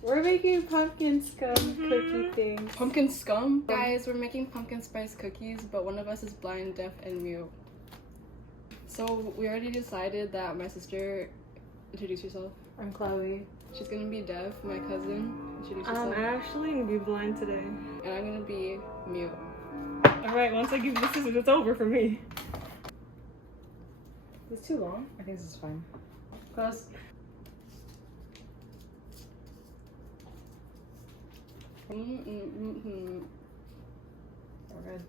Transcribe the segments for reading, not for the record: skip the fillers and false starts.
We're making pumpkin scum cookie things. Pumpkin scum? Guys, we're making pumpkin spice cookies, but one of us is blind, deaf, and mute. So we already decided that my sister, introduce yourself. I'm Chloe. She's gonna be deaf, my cousin. Introduce yourself. I'm actually gonna be blind today. And I'm gonna be mute. Alright, once I give you the scissors, it's over for me. Is this too long? I think this is fine. Close. Mm-hmm. We're good.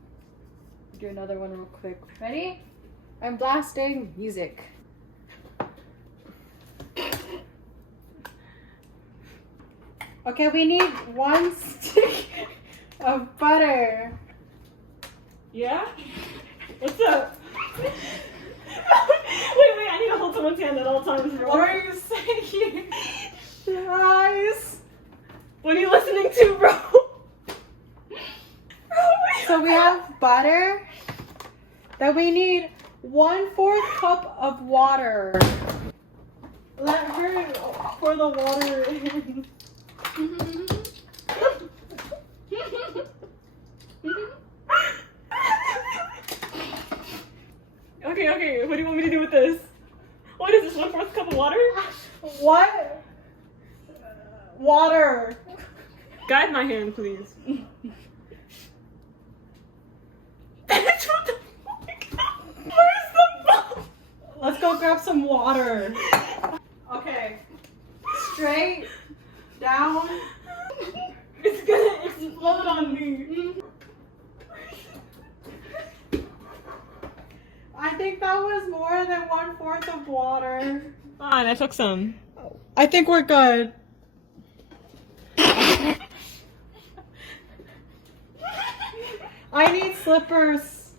Do another one real quick. Ready? I'm blasting music. Okay, we need 1 stick of butter. Yeah? What's up? wait, I need to hold someone's hand at all times, bro. What are you saying? Guys. What are you listening to, bro? So we have butter. Then we need 1/4 cup of water. Let her pour the water in. Okay, what do you want me to do with this? What is this, 1/4 cup of water? What? Water. Guide my hand, please. Bitch, what the fuck? Where's the bowl? Let's go grab some water. Okay. Straight down. It's gonna explode on me. I think that was more than 1/4 of water. Fine, I took some. I think we're good. I need slippers.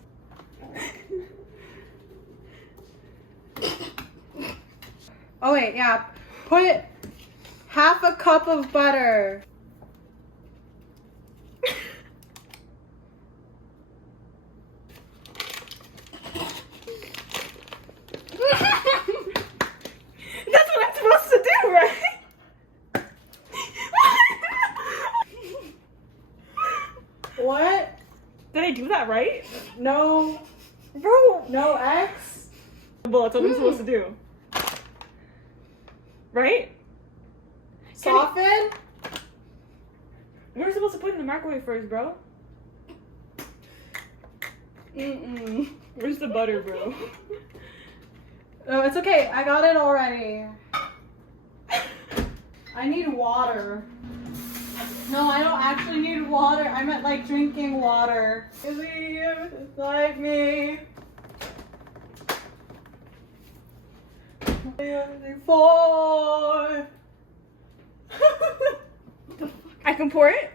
Oh wait, yeah. Put 1/2 cup of butter. That's what I'm supposed to do, right? What? Did I do that right? No. Bro, No X? well, that's what I'm supposed to do. Right? Soften? We're supposed to put it in the microwave first, bro. Where's the butter, bro? Oh, it's okay. I got it already. I need water. No, I don't actually need water. I meant like drinking water. Leave like me. Before. I can pour it?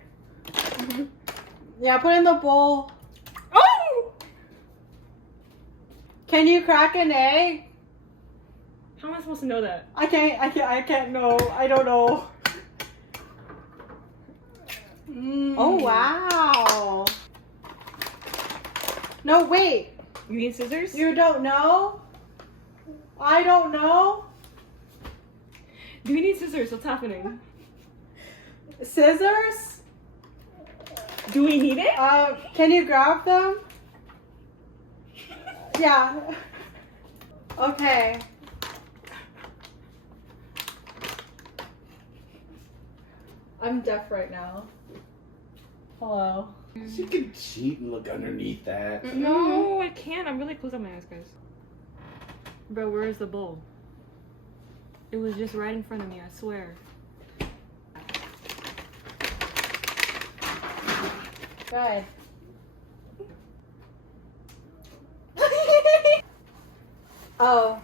Yeah, put it in the bowl. Oh! Can you crack an egg? How am I supposed to know that? I can't know. I don't know. Oh, wow. No, wait. You need scissors? You don't know? I don't know. Do we need scissors? What's happening? Scissors? Do we need it? Can you grab them? Yeah. Okay. I'm deaf right now. Hello. She can cheat and look underneath that. No, I can't. I'm really closing my eyes, guys. Bro, where's the bowl? It was just right in front of me, I swear. Good. Oh.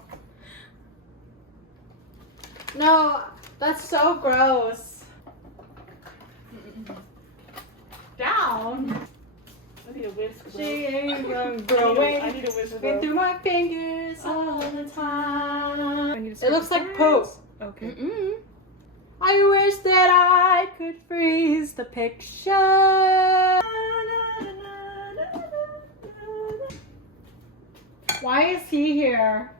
No, that's so gross. Down. I need a whisk, bro. She ain't I growing. need a whisk, Looking bro. through my fingers all the time. I need to It looks like poop. Okay. I wish that I could freeze the picture. Why is he here?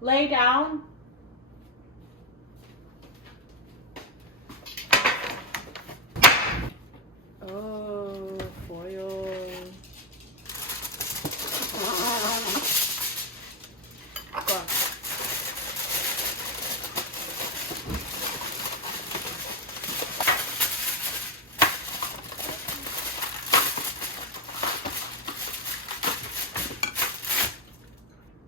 Lay down. Oh, foil. Fuck.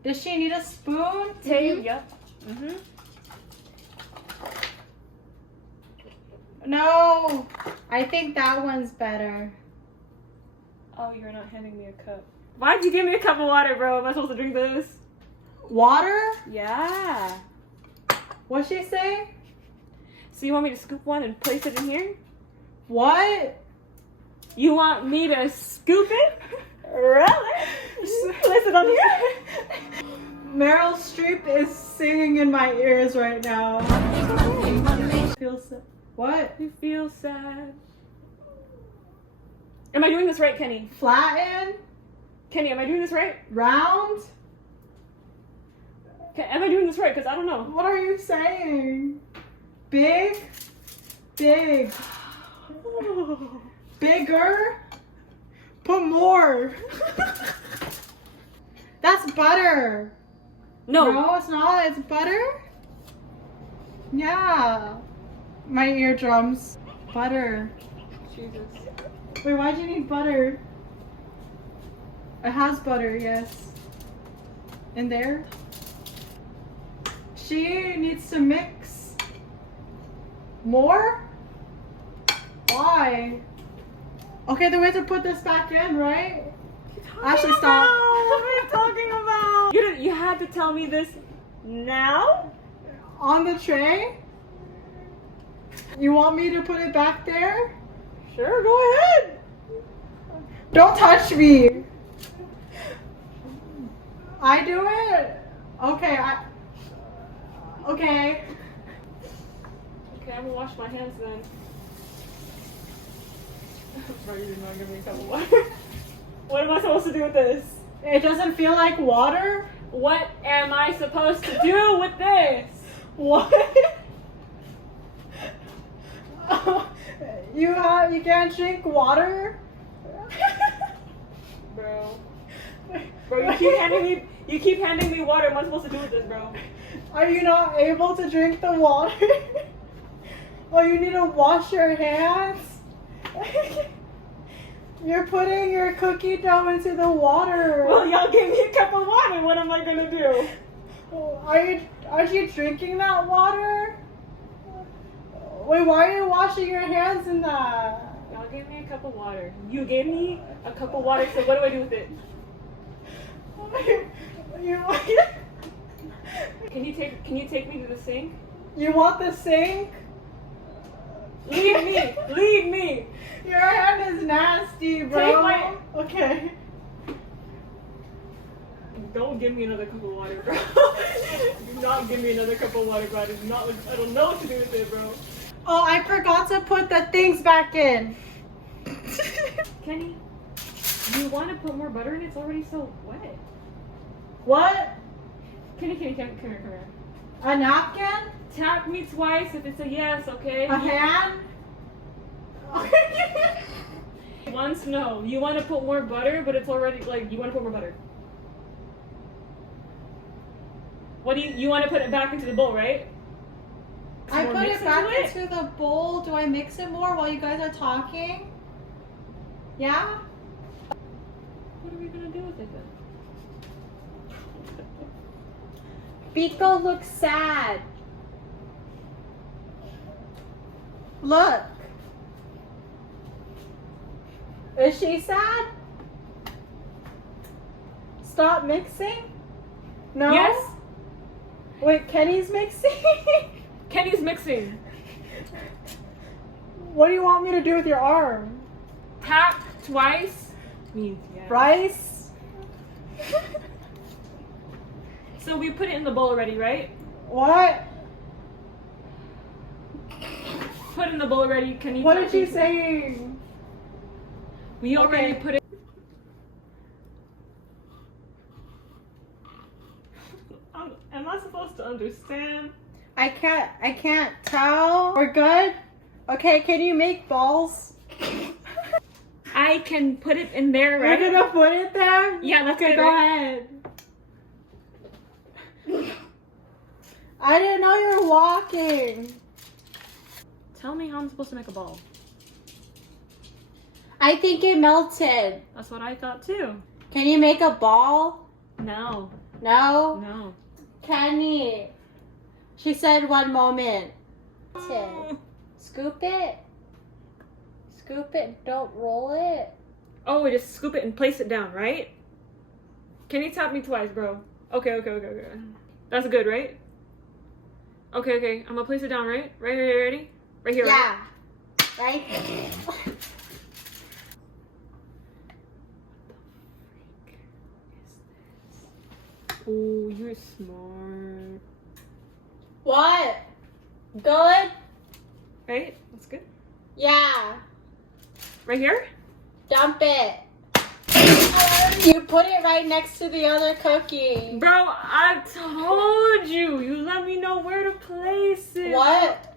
Does she need a spoon? Tape, yep. No, I think that one's better. Oh, you're not handing me a cup. Why'd you give me a cup of water, bro? Am I supposed to drink this? Water? Yeah. What'd she say? So you want me to scoop one and place it in here? What? You want me to scoop it? Really? Place it on here? Meryl Streep is singing in my ears right now. Feels so- What? You feel sad. Am I doing this right, Kenny? Flatten? Kenny, am I doing this right? Round? Am I doing this right? Because I don't know. What are you saying? Big? Big. Bigger? Put more. That's butter. No. No, it's not. It's butter? Yeah. My eardrums. Butter. Jesus. Wait, why'd you need butter? It has butter, yes. In there? She needs to mix. More? Why? Okay, then we have to put this back in, right? Actually, stop. What are you talking about? You had to tell me this now? On the tray? You want me to put it back there? Sure, go ahead. Don't touch me. I do it? Okay, okay. Okay, I'm gonna wash my hands then. Bro, you did not give me a cup of water. What am I supposed to do with this? It doesn't feel like water? What am I supposed to do with this? What? You can't drink water? Bro, you keep handing me water. What am I supposed to do with this, bro? Are you not able to drink the water? Oh, you need to wash your hands? You're putting your cookie dough into the water. Well, y'all gave me a cup of water. What am I gonna do? Are you drinking that water? Wait, why are you washing your hands in that? Y'all gave me a cup of water. You gave me a cup of water, so what do I do with it? Can you take me to the sink? You want the sink? Leave me! Leave me! Your hand is nasty, bro. Take my- Okay. Don't give me another cup of water, bro. Do not give me another cup of water, bro. I don't know what to do with it, bro. Oh, I forgot to put the things back in. Kenny, you want to put more butter in? It's already so wet. What? Kenny, come here. A napkin? Tap me twice if it's a yes, okay? A hand? Once, no. You want to put more butter, but it's already, like, you want to put more butter. What do you want to put it back into the bowl, right? I More put mix it back into into the bowl. Do I mix it more while you guys are talking? Yeah? What are we going to do with it then? Biko looks sad. Look. Is she sad? Stop mixing? No? Yes? Wait, Kenny's mixing? Kenny's mixing. What do you want me to do with your arm? Tap twice means yes. Rice? So we put it in the bowl already, right? What? Put in the bowl already. Can you? What did you say? We already Okay. put it. Am not supposed to understand. I can't tell. We're good? Okay, can you make balls? I can put it in there, right? We're gonna put it there? Yeah, let's Okay, get it, go right? ahead. I didn't know you were walking. Tell me how I'm supposed to make a ball. I think it melted. That's what I thought too. Can you make a ball? No. No? No. Kenny. She said 1 moment. Scoop it. Scoop it. Don't roll it. Oh, we just scoop it and place it down, right? Can you tap me twice, bro? Okay. That's good, right? Okay. I'm gonna place it down, right? Right here, ready? Right here, Yeah. right? Right? Oh, you're smart. What? Good? Right? That's good. Yeah. Right here? Dump it. You put it right next to the other cookie. Bro, I told you. You let me know where to place it. What?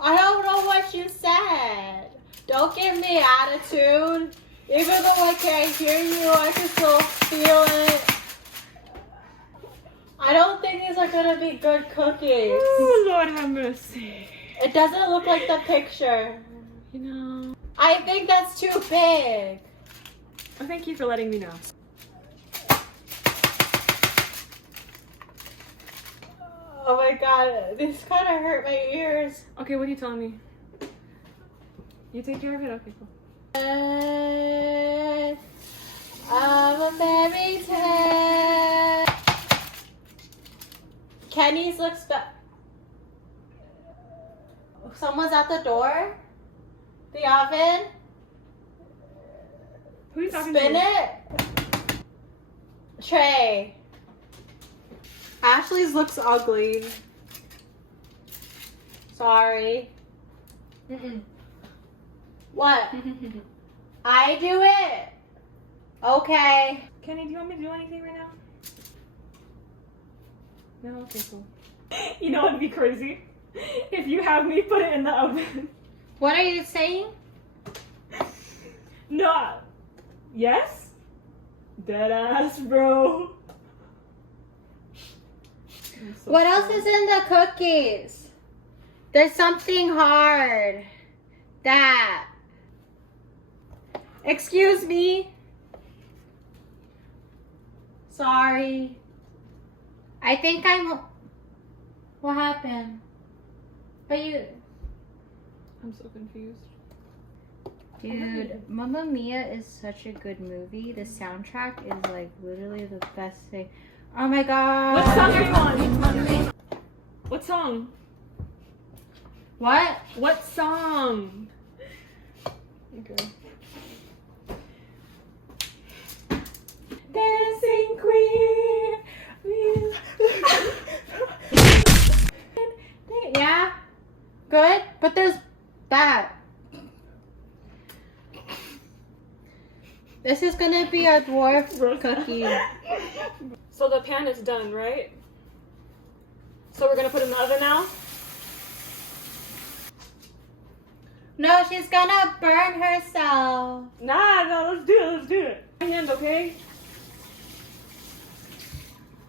I don't know what you said. Don't give me attitude. Even though I can't hear you, I can still feel it. I don't think these are gonna be good cookies. Oh, Lord have mercy. It doesn't look like the picture. You know. I think that's too big. Well, thank you for letting me know. Oh my god, this kind of hurt my ears. Okay, what are you telling me? You take care of it? Okay, cool. Of a fairy tale. Kenny's looks Someone's at the door? The oven? Who are you talking Spin to? it? Trey. Ashley's looks ugly. Sorry. Mm-mm. What? I do it? Okay. Kenny, do you want me to do anything right now? No? Okay, cool. You know what'd be crazy? If you have me put it in the oven. What are you saying? No. Yes? Dead ass, bro. So What else is in the cookies? There's something hard. That. Excuse me. Sorry. I think I'm... What happened? But you... I'm so confused. Dude, Mamma Mia is such a good movie. The soundtrack is like literally the best thing. Oh my god. What song are you on? What song? What? What song? Okay. Dancing Queen. Yeah? Good? But there's that. This is gonna be a dwarf cookie. So the pan is done, right? So we're gonna put it in the oven now? No, she's gonna burn herself. Nah, no, let's do it. My hand, okay?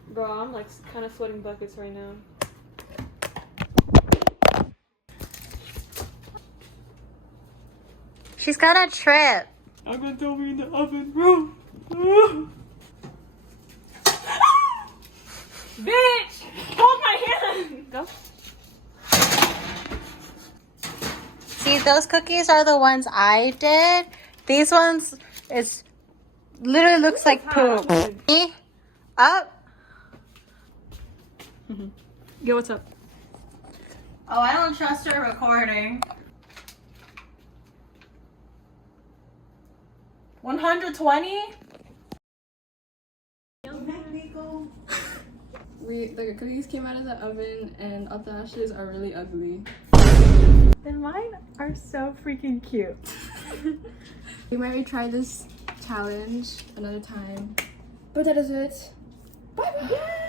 Bro, I'm like kind of sweating buckets right now. She's gonna trip. I'm gonna throw me in the oven, bro. Bitch! Hold my hand! Go. See, those cookies are the ones I did. These ones is literally looks like poop. Me? Up? Yo, what's up? Oh, I don't trust her recording. 120? The cookies came out of the oven and all the Ashley's are really ugly. Then mine are so freaking cute. We might retry this challenge another time. But that is it. Bye bye.